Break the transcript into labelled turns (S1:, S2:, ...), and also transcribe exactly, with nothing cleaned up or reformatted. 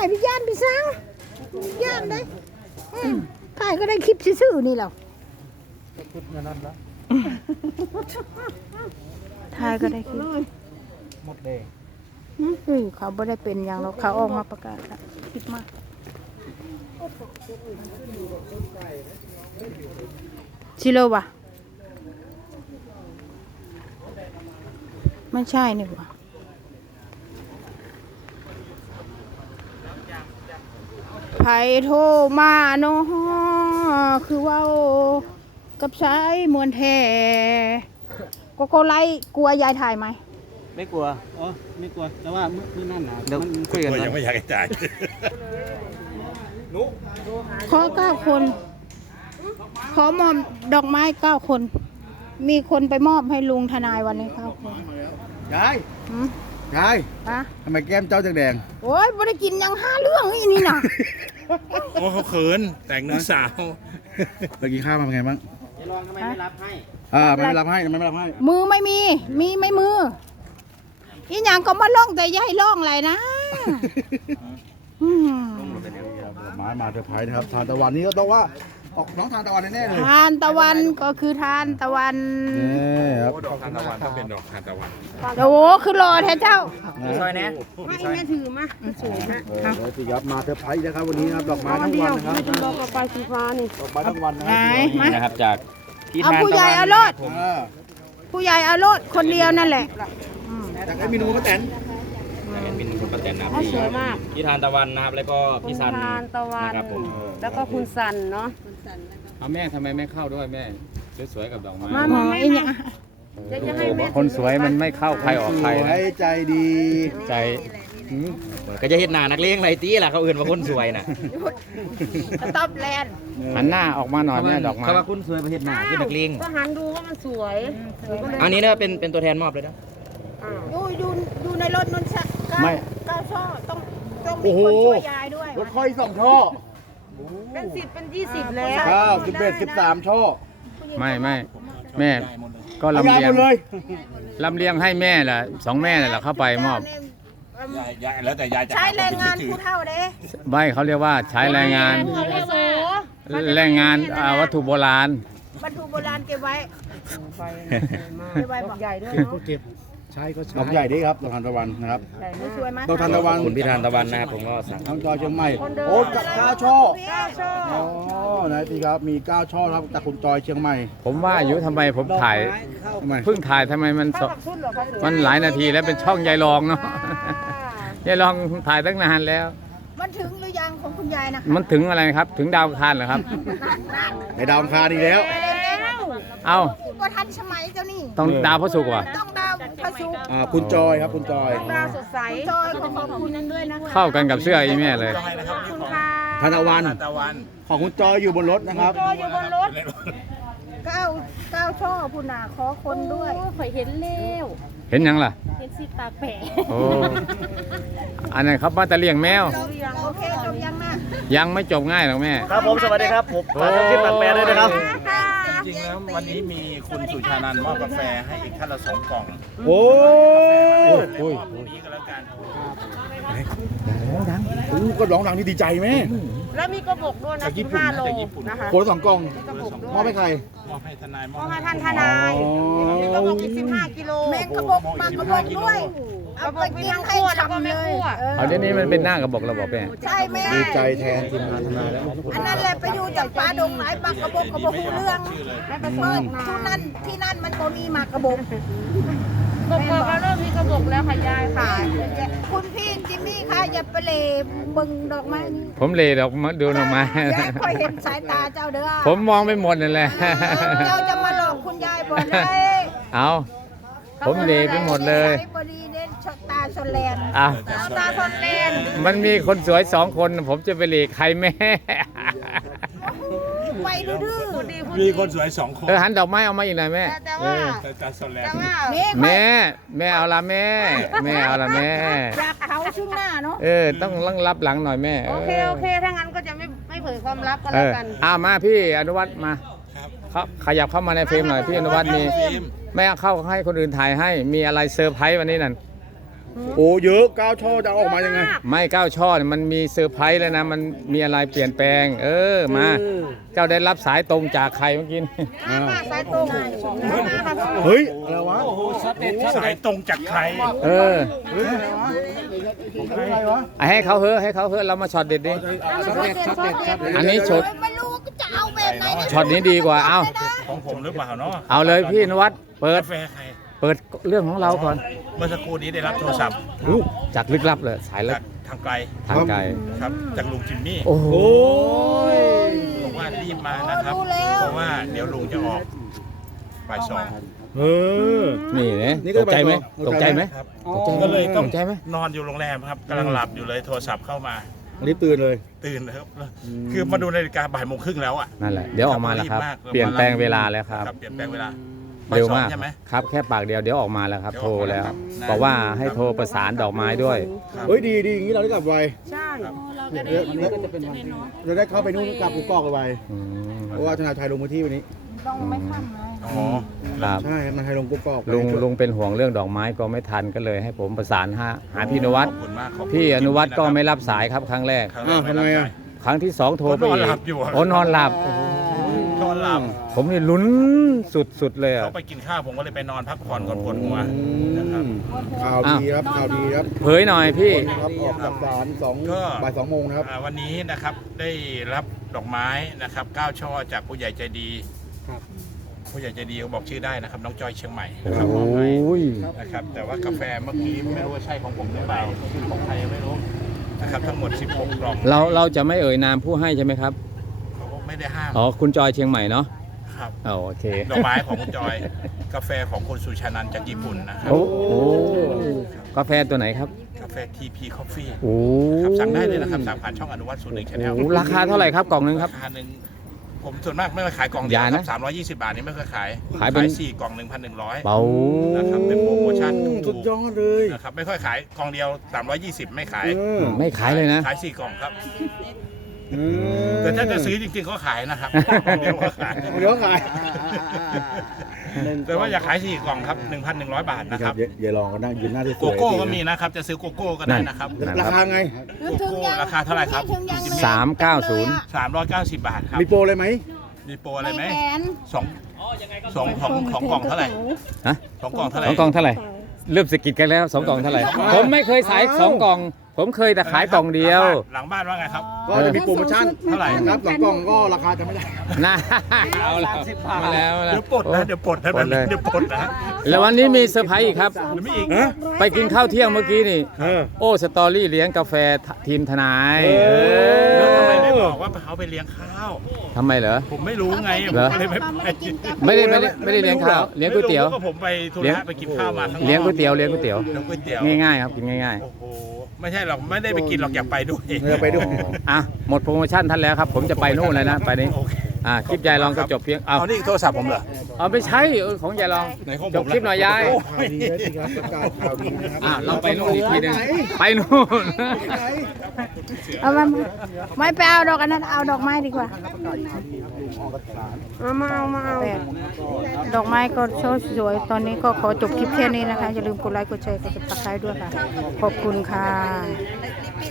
S1: ายพี่ย่านพี่สังย่านเลยถ่ายก็ได้คลิปซื่อๆนี่เรา
S2: คลิปนั้นละ
S1: ถ่ายก็ได้คลิป
S2: หมดแดง
S1: อืมเขาไม่ได้เป็นอย่างเราเขาออกมาประกาศคิดมากชิโร่วะไม่ใช่นี่วะไผโทรมาเนาะคือว่ากับสายมวนแท้ก็โกไลกลัวยายถ่ายไหม
S2: ไม่กลัวอ๋อไม่กลัวแต่ว่ามื้อนั่นนะ
S3: เดี๋ยวคุยกันยังไม่อยากจ่ายนุ๊ก
S1: ขอเก้าคนขอมอบดอกไม้เก้าคน มีคนไปมอบให้ลุงทนายวันนี้เก้าคน
S2: ยายยาย
S1: ฮะ
S2: ทำไมแก้มเจ้าจังแดง
S1: โอ้ยไม่ได้กินยังห้าเรื่องนี่นี่นะ
S3: โอ้เขาเขินแต่งน้องสาว
S2: เมื่อกี้ข้าวมาเป็นไงบ้าง
S4: จะลองทำไมไม่รับให้
S2: อ่าไม่รับให้ทำไมไม่รับให้
S1: มือไม่มีมีไม่มืออีหยังก็มาล่องแต่อย่าให้ล่องอะไรนะ
S2: มามาเซอร์ไพรส์นะครับทานตะวันนี้ก็ต้องว่าออกน้องทานตะวันแน่เลย
S1: ทานตะวันก็คือทานตะวัน
S2: นี่ครับ
S3: ดอกทานตะวันถ้าเป็นดอกทานตะวัน
S1: โอ้โหคือรอแท้เจ้า
S4: ซอยนะ
S1: ไม่แม่ถือมาสวยมาก
S2: ครับพี่ครับมาเซอร์ไพรส์นะครับวันนี้นะครับดอกไม้ทั้งวันนะครับ
S4: ดอกไม้สีฟ้านี่
S2: ดอกไม้ทั้งวัน
S4: นะครับจาก
S1: พี่ทานตะวันเอาผู้ใหญ่เอาโลดผู้ใหญ่เอาโลดคนเดียวนั่นแหละ
S2: จากไอ้เมนูป้าแตน
S4: เป็นคุณป้าแตนนะครับสวยมากพี่ทานตะวันนะครับแล้วก็พี่ซัน
S5: ทานตะวัน
S4: นะครับผม
S5: แล้วก็คุณซันเนาะ
S3: เอาแม่ทำไมไม่เข้าด้วยแม่สวยๆกับดอกไม้
S1: มามาไอ้เนี่ย
S3: คนสวยมันไม่เข้าใครออกใครนะ
S2: ใจดี
S3: ใจ
S4: ก็จะเห็นหน้านักเลงไรตีแหละเขาอื่นว่าคนสวยนะ
S1: ต๊อปแลนด์
S3: หันหน้าออกมาหน่อยแม่ดอกไม้
S4: เขาว่าคุณสวยประเทศหน้าคือนักเลง
S5: ก็หันดูว่ามันสวย
S4: อันนี้เนี่ยเป็นเป็นตัวแทนมอบเลยนะ
S1: ดูดูดูในรถนนท์ไม่ก้าวช่อต้องต้องมีคนช่วยยายด้วย
S2: รถค่อยสองช่อ
S5: เป็นสิบเป็นยี่สิบแล้ว
S2: ข้าวสิบเอ็ดสิบสามช่อ
S3: ไม่ไม่แม่ก็ลำเลียงลำเลียงให้แม่แหละสองแม่แหละเข้าไปมอบ
S1: ยายแล้วแต่ยายจะใช้แรงงานผู้เฒ่าเด้
S3: ไม่เขาเรียกว่าใช้แรงงานแรงงานวัตถุโบราณ
S1: วัตถุโบราณเก็บไว้
S5: เก็บไว้บอกใหญ่ด้วยเนาะ
S2: เก็บใช่ก็ดอกใหญ่ดีครับดอกทานตะวันนะครับ
S1: สวยไหม
S2: ดอกทานตะวัน
S4: คุณพี่ทานตะวันนะครับผมก็สั่ง
S2: ทั้งจอยเชียงใหม่โอ้เก้าช่ออ๋อไหนพี่ครับมีเก้าช่อครับจากคุณจอยเชียงใหม่
S3: ผมว่าอายุทำไมผมถ่ายเพิ่งถ่ายทำไมมันมันหลายนาทีแล้วเป็นช่องยายรองเนาะยายรองถ่ายตั้งนานแล้ว
S1: มันถึงหรือยังของคุณยายนะ
S3: มันถึงอะไรครับถึงดาวคานเหรอครับ
S2: ในดาวคานอีกแล้ว
S3: เอา
S1: ก็ทันสมัยเจ้านี่
S3: ต้องดาวพระศุกร์ว่ะ
S1: ต้องดาวพระศุกร์
S2: อ่าคุณจอยครับคุณจอย
S5: ดาวสดใส
S1: จอยขอบคุณนั้นด้วยนะคะ
S3: เข้ากันกับเสื้ออีแม่เลย
S5: คุณค่ะ
S2: ทานตะวันของคุณจอยอยู่บนรถนะครับ
S1: จอยอยู่บนรถเก้าเก้าช่อคุณนาขอคนด้วย
S5: ข่อยเห็นเร็ว
S3: เห็นยังล่ะ
S5: เห็นสีตาแปะ
S3: โอ้อันนั้นครับมาตะเลียงแมว
S1: โอเคจบยังนะ
S3: ยังไม่จบง่ายหรอกแม่
S4: ครับผมสวัสดีครับผมฝากน้ำจิ้มตักแปะด้วยนะครับ
S6: จริงแล้ววันนี้มีคุณสุชานันท์มอบกาแฟให้อีกท่านละสองกล่อง
S2: โอ้
S6: ยโอ้ยพรุ่งนี้ก็แล้วกัน
S2: ดังโอ้ก็ร้องดังที่ดีใจไหม
S5: แล้วมีกระบอกด้วยนะสิบห้าโลนะคะ
S2: คนละสองกล่องมอบให้ใคร
S6: มอบให้ทนาย
S5: มอบให้ท่านทนายมีกระบอกอีกสิบห้ากิโล
S1: แมงกระบอกมากระบอกด้วย
S5: กระบอกมีทั้งคั่วแล้วก็ไม่คั่ว
S3: เอาเดี๋ยวนี้มันเป็นหน้ากระบอกระบอกแม่
S1: ใช่แม่
S2: ดีใจแทนทีมงานทนายแล้ว
S1: อันนั้นแหละไปอยู่จากป่าดงหลายปักกระบอกกระบอกเรื่องไม่ไปเปิดที่นั่นที่นั่นมันก็มีมากระบอก
S5: กระบอกเริ่มมีกระบอกแล้วค่ะยายค่ะ
S1: คุณพี่จิมมี่ค่ะอย่าไปเลยบึงดอกไม้
S3: ผมเลยดอกดูดอกไม้
S1: ยายค่อยเห็นสายตาเจ้าเด้อ
S3: ผมมองไม่หมดนั่นแหละ
S1: เจ้าจะมาหลอกคุณยายบ่ได้
S3: เอาผมเลยไปหมดเลย
S1: บดีเด่นชตาชนแลน
S3: อ้าว
S5: ตาชนแลน
S3: มันมีคนสวยสองคนผมจะไปหลีกใครแม่
S1: ไปดื้อ
S6: มีคนสวยสองคน
S3: เออหันดอกไม้เอามาอีกหน่อยแม่
S5: แต่ว่า
S6: ตาชนแลน
S3: แม่แม่เอาละแม่แม่เอาละแม่
S1: อยากเขาชุ่มหน้าเนาะ
S3: เออต้องรับหลังหน่อยแม่
S5: โอเคโอเคถ้างั้นก็จะไม่ไม่เผยความลับก็แล้วกัน
S3: อ่ามาพี่อนุวัฒน์มาเขาขยับเข้ามาในเฟรมหน่อยพี่อนุวัฒน์มีแม่เข้าให้คนอื่นถ่ายให้มีอะไรเซอร์ไพรส์วันนี้นั่น
S2: โอ้เยอะเก้าช่อจะเอาออกมายังไง
S3: ไม่เก้าช่อเนี่ยมันมีเซอร์ไพรส์แล้วนะมันมีอะไรเปลี่ยนแปลง เออมา เจ้าได้รับสายตรงจากใครเมื่อกี้นี่
S5: สายตรง
S2: เฮ้ยอะไรวะ
S6: สายตรงจากใคร
S3: เออ
S2: เฮ้ยอะไรวะอะไรวะ
S3: อ่ะให้เขาเฮ้อะให้เขาเฮ้อะเรามาช็อตเด็ดดิ
S2: ช็อตเด็ดช็อตเด็ดช็อตเด็ด
S3: อันนี้ช็อต
S5: ไม่รู้ว่าจะเอาแบบไหน
S3: ช็อตนี้ดีกว่าเอา
S6: ของผมหรือเปล่าเนาะ
S3: เอาเลยพี่นวัดเปิด
S6: กาแฟใคร
S3: เปิดเรื่องของเราก่อน
S6: เมื่อสักครู่นี้ได้รับโทรศัพท์
S3: อู้จากลึกลับเลยสายลึ
S6: จาก กทางไกล
S3: ทางไกล
S6: ครับจากลุงจิมมี่
S3: โอ้โห
S6: บอกว่ารีบมานะครับ เพราะว่าเดี๋ยวลุงจะออกบ่ายสอง
S2: เออ
S3: นี่เนี่ย
S2: นี่ก็
S3: ตกใจไหม
S2: ต
S3: ต
S2: ก
S3: ก
S2: ใจ
S3: ใจ
S2: ไห
S3: ไห
S2: ม
S3: ม
S6: ครับ
S3: ตกใจ
S6: ก็เลยต้อง
S3: ตกใจไหม
S6: นอนอยู่โรงแรมครับกำลังหลับอยู่เลยโทรศัพท์เข้ามา
S2: อันนี้ตื่นเลย
S6: ตื่นนะครับ คือมาดูนาฬิกาบ่ายโมงครึ่งแล้วอ่ะ
S3: นั่นแหละเดี๋ยวออกมาแล้วครับ
S6: รีบมาก
S3: เปลี่ยนแปลงเวลาแล้วครับ
S6: เปลี่ยนแปลงเวลา
S3: เร็วมาก
S6: บ่ยสองใช่ไหม
S3: ครับแค่ปากเดียวเดี๋ยวออกมาแล้วครับ
S6: เดี๋ยว
S3: โทร
S6: ออกมา
S3: แล้ว
S6: ครับ
S3: บอกว่าให้โทรประสานดอกไม้ด้วย
S6: ครับ
S2: เฮ้ยดีดีอย่างนี้เราได้กลับไว
S5: ใช่
S6: ครับ
S2: เดี๋ยวเดี๋ยวเราได้เข้าไปนู่นกลับกูกอกไว
S3: อืม
S2: เพราะว่าทนายไทยลงพื้นที่วันนี้
S5: ต้องไม่ข้ามเลย
S6: อ๋อ
S3: ครับ
S2: ใช่ทนายไทยลงกูกอก
S3: ลุงลุงเป็นห่วงเรื่องดอกไม้ก็ไม่ทันก็เลยให้ผมประสานหาหาพี่อนุวัฒน์
S6: ขอบคุณมากขอบคุณ
S3: พี่อนุวัฒน์ก็ไม่
S6: จริงๆ
S3: รับสายครับครั้งแรก
S6: นะครับครั้งแรกไม่รับสาย
S3: ครั้งที่สองโทรไป
S6: เขานอน
S3: อีก
S6: หลับอยู่อะ
S3: โอ้นอนหลับ
S6: นอนหลับ
S3: ผมนี่ลุ้นสุดๆเลยอะ
S6: เขาไปกินข้าวผมก็เลยไปนอนพักผ่อนก่อนปวดหัวนะครับ
S2: ข่าวดีครับข่าวดีครับ
S3: เผยหน่อยพี่
S2: ครับออกจากศาลสอง
S6: ก็
S2: บ่ายสองโมงนะครับ
S6: อ่าวันนี้นะครับได้รับดอกไม้นะครับเก้าช่อจากผู้ใหญ่ใจดี
S2: ครับ
S6: ผู้ใหญ่ใจดีเขาบอกชื่อได้นะครับน้องจอยเชียงใหม่
S3: โอ
S6: นะครับมอบให้
S3: ้ย
S6: นะครับแต่ว่ากาแฟเมื่อกี้ไม่รู้ว่าใช่ของผมหรือเปล่าของใครไม่รู้นะครับทั้งหมดสิบหกกล่อง
S3: เราเราจะไม่เอ่ยนามผู้ให้ใช่ไหมครับ
S6: เขาไม่ได้ห้าม
S3: อ๋อคุณจอยเชียงใหม่เนาะ
S6: ครับ
S3: อ๋อโอเค
S6: ดอกไม้ของคุณจอย กาแฟของคุณสุชานันท์จากญี่ปุ่นนะครับ
S3: โอ้โหกาแฟตัวไหนครับ
S6: กาแฟ ที พี Coffee
S3: โอ้
S6: ครับสั่งได้เลยนะครับสั่งผ่านช่องอนุวัฒน์ศูนย์หนึ่งชาแนล
S3: โหราคาเท่าไหร่ครับกล่องหนึงครับ
S6: ราคาหนึ่งผมส่วนมากไม่เคยขายกล่องเดียว
S3: อย่า
S6: ค
S3: นะ
S6: รับสามร้อยยี่สิบบาทนี่ไม่เคยขาย
S3: ขายเป็น
S6: สี่กล่องหนึ่งพันหนึ่งร้อย
S3: เบา
S6: นะครับเป็นโปรโมชั่น
S2: สุดยอดเลย
S6: นะครับไม่ค่อยขายกล่องเดียวสามร้อยยี่สิบไม่ขาย
S2: เออ
S3: ไม่ขายเลยนะ
S6: ขายสี่กล่องครับ
S2: เออ
S6: แต่ถ้าจะซื้อจริงๆก็ขายนะครับกล่องเดียวก็ขาย
S2: เดี๋ยวขาย
S6: แต่ว่าอยากขายสี่กล่องครับหนึ่งพันหนึ่งร้อยบาท
S2: นะ
S6: นะ
S2: ค
S6: ค
S2: รั
S6: รั
S2: บบ อย่าลองก็นั่งยืนหน้าที่ส
S6: โก
S2: วย
S6: โก้ก็มีนะครับจะซื้อโกโก้ก็ได้นะครับ
S3: นั่น
S2: ราคาไง
S6: โกโก้ราคาเท่าไหร่ครับ
S3: สามเก้าศูนย์
S6: สามร้อยเก้าสิบบาทครับ
S2: มีโปรเลยไหม
S6: มีโปรอะไรไหม
S5: แขน
S6: สองสองของของกล่องเท่าไหร่
S3: ฮะ
S6: สองกล่องเท่าไห
S3: ส
S6: ร่
S3: องกล่องเท่าไหร่เริ่มสะกิดกันแล้วสองกล่องเท่าไหร่ ผมไม่เคยขายสองกล่อง ผมเคยแต่ขายกล่องเดียว
S6: หลังบ้านว่าไงครับ
S2: ก็จะมีโปรโมชั่น
S6: เท่าไหร่
S2: นะครับสองกล่องก็ราคาจะไม่ได้
S3: นะเอาแล้วมาแล้วมาแล้ว
S6: เดี๋ยวปลดนะเดี๋ยวปลดนะ
S3: ปลดเลย
S6: เดี๋ยวปลดนะ
S3: แล้ววันนี้มีเซอร์ไพรส์อีกครับ
S6: หรือไม่อีก
S3: ไปกินข้าวเที่ยงเมื่อกี้นี่
S2: เออ
S3: โอ้สตอรี่เลี้ยงกาแฟทีมทนาย
S2: เออ
S3: เอ
S6: แล้วทำไม
S3: อ
S6: ไม่บอกว่าเขาไปเลี้ยงข้าว
S3: ทำไมเหรอ
S6: ผมไม่รู้ไงผม
S3: เหรอ
S6: ก็เลยไม่ไป
S3: ไม่ได้ไม่ได้ไม่ได้เลี้ยงข้าวเลี้ยงก๋วยเตี๋ยว
S6: ไม่รู้ก็ผมไปธุ
S3: เลี้ยง
S6: ระไปกินข้าวมาข้างนอก
S3: เลี้ยงก๋วยเตี๋ยวเลี้ยงก๋วยเตี๋ยว
S6: เลี้ยงก๋วยเตี๋ยว
S3: ง่ายๆครับกินง่าย
S6: โอ้โหไม่ใช่หรอกไม่ได้ไปกินหรอกอยากไปด้วย
S2: เออไปด้วย
S3: ๆอ่ะหมดโปรโมชั่นท่านแล้วครับ ผมจะไปนู่นเลยนะไปนี้
S6: โอเค
S3: อ่ะคลิปยายลองก็จบเพียงเอา
S6: เอานี่โทรศัพท์ผมเหรอ
S3: เอาไม่ใช่เออของยายลอง
S6: ไหนของผม
S3: จบคลิปหน่อยยาย
S6: โอ้
S2: ข่าวดีเลยสิครับประกาศข่าวดีนะครับ
S3: อ่ะเราไปนู่นอีกทีหนึงไปนู่น
S2: ไหน
S1: เอามามาไม่ไปเอาดอกอันนั้นเอาดอกไม้ดีกว่า
S5: เอามาเอามาเอา
S1: แปดดอกไม้ก็โชว์สวยตอนนี้ก็ขอจบคลิปแค่นี้นะคะ อย่าลืมกดไลค์กดแชร์กดติดตามด้วยค่ะ ขอบคุณค่ะ